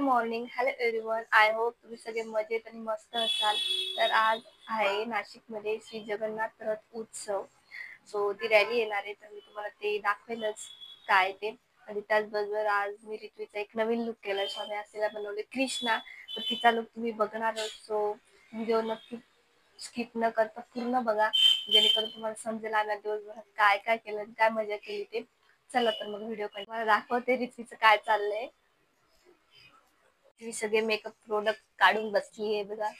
Morning. Hello everyone. I hope तुम्ही सगळे मजेत आणि मस्त असाल. तर आज आहे नाशिकमध्ये श्री जगन्नाथ रथ उत्सव. सो ती रॅली येणार आहे, तर मी तुम्हाला ते दाखवेलच काय ते. आणि त्याचबरोबर आज मी ऋत्वीचा एक नवीन लुक केला. स्वामी असलेला बनवले कृष्णा, तर तिचा लुक तुम्ही बघणार. सो व्हिडिओ नक्की स्किप न करता पूर्ण बघा, जेणेकरून तुम्हाला समजेल आम्ही दिवसभरात काय काय केलं आणि काय मजा केली ते. चला तर मग व्हिडिओ मला दाखवते ऋत्वीचं काय चाललंय. ती सगळे मेकअप प्रोडक्ट काढून बसली आहे बघा.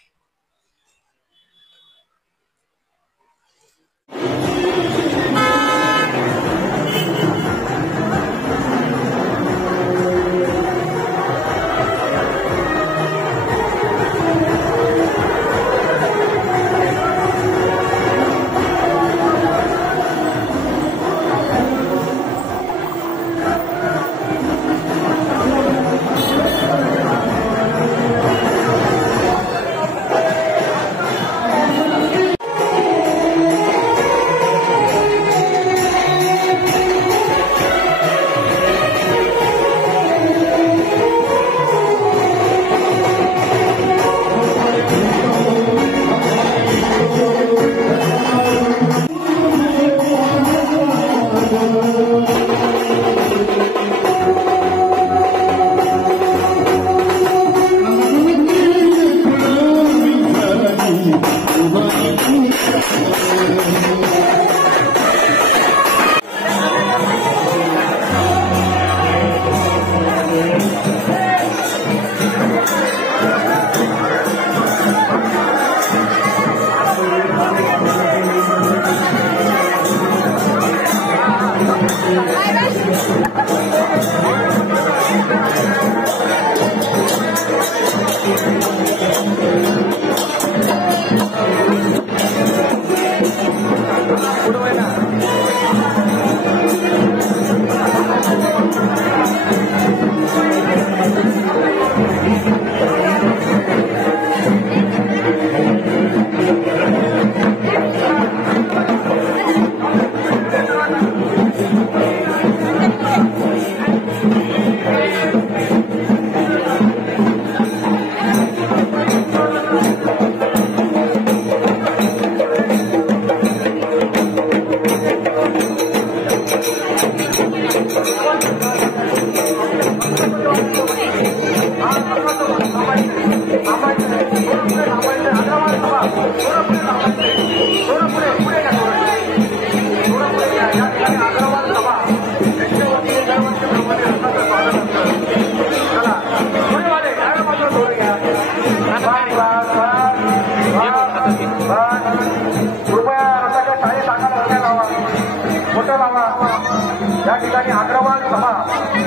या ठिकाणी अग्रवाल सभा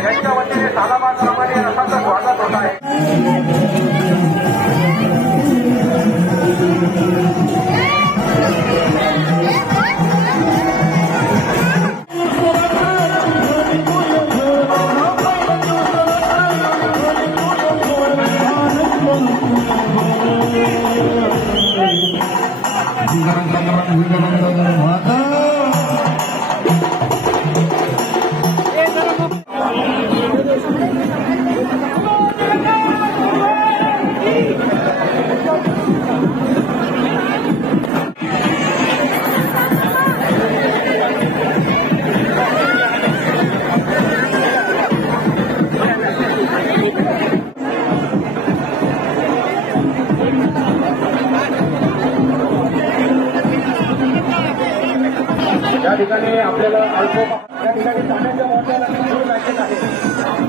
यांच्या वतीने सालाबादप्रमाणे रथाचं स्वागत होत आहे. या ठिकाणी आपल्याला या ठिकाणी जाण्याच्या महत्वाला सुरू जायचे आहे.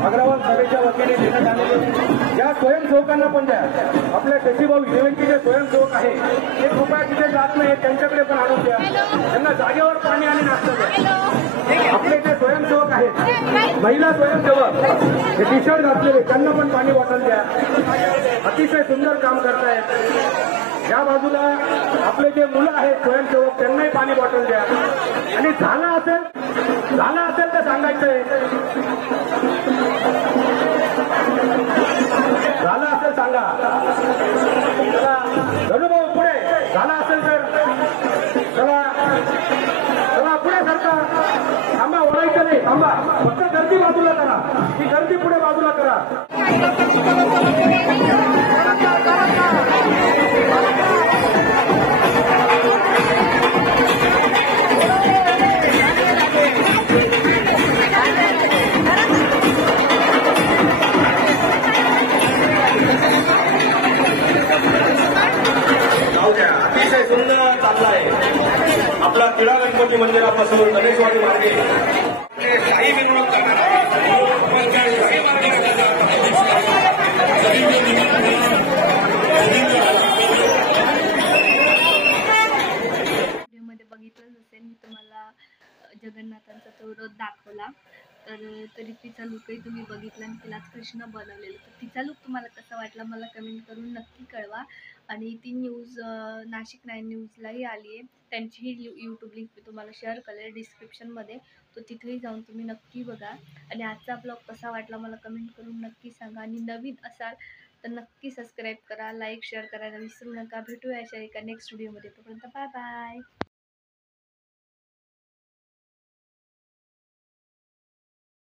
अग्रवाल सभेच्या वतीने देण्यात आलेले या स्वयंसेवकांना पण द्या. आपल्या शशीभाऊ विवेकी जे स्वयंसेवक आहे ते कृपया तिथे जात नाही, त्यांच्याकडे पण आणून द्या. त्यांना जागेवर पाणी आणि नाश्ता द्या. आपले जे स्वयंसेवक आहेत, महिला स्वयंसेवक हे टी शर्ट घातलेले, त्यांना पण पाणी बॉटल द्या. अतिशय सुंदर काम करतायत. या बाजूला आपले जे मुलं आहेत स्वयंसेवक, त्यांनाही पाणी बॉटल द्या. आणि झालं असेल तर सांगायचंय, झालं असेल सांगा. चला भाऊ पुढे, झालं असेल तर चला चला पुढे सरका. थांबा, ओढायचं नाही, थांबा. फक्त गर्दी बाजूला करा, ती गर्दी पुढे बाजूला करा. अतिशय सुंदर चालला आहे आपला क्रीडा गणपती मंदिरापासून गणेशवाडी मार्गे शाही मिरवणूक करणार मध्ये बघितलंच असेल मी तुम्हाला जगन्नाथांचा तो रथ दाखवला. तर तरी तिचा लुकही तुम्ही बघितला आणि तिलाच कृष्ण बनवलेलं. तर तिचा लुक तुम्हाला कसा वाटला मला कमेंट करून नक्की कळवा. आणि ती न्यूज नाशिक 9 न्यूजलाही आली आहे. त्यांचीही यूट्यूब लिंक मी तुम्हाला शेअर करेल डिस्क्रिप्शनमध्ये. तो तिथेही जाऊन तुम्ही नक्की बघा. आणि आजचा ब्लॉग कसा वाटला मला कमेंट करून नक्की सांगा. आणि नवीन असाल तर नक्की सबस्क्राईब करा, लाईक शेअर करायला विसरू नका. भेटूया अशा एका नेक्स्ट व्हिडिओमध्ये. तोपर्यंत बाय बाय.